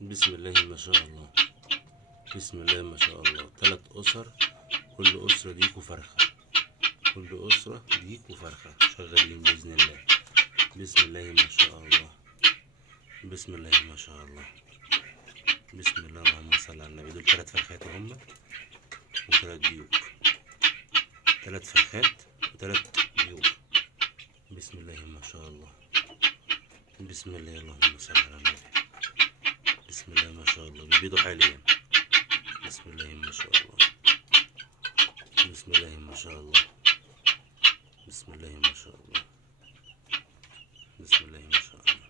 بسم الله ما شاء الله. بسم الله ما شاء الله. 3 أسر، كل أسرة ديك وفرخة، كل أسرة ديك وفرخة شغالين بإذن الله. بسم الله ما شاء الله. بسم الله ما شاء الله. بسم الله اللهم صل على النبي. دول 3 فرخات هم و3 ديوك، 3 فرخات و3 ديوك. بسم الله ما شاء الله. بسم الله اللهم صل على النبي. بسم الله ما شاء الله. بيبيضوا حاليا. بسم الله ما شاء الله. بسم الله ما شاء الله. بسم الله ما شاء الله. بسم الله ما شاء الله.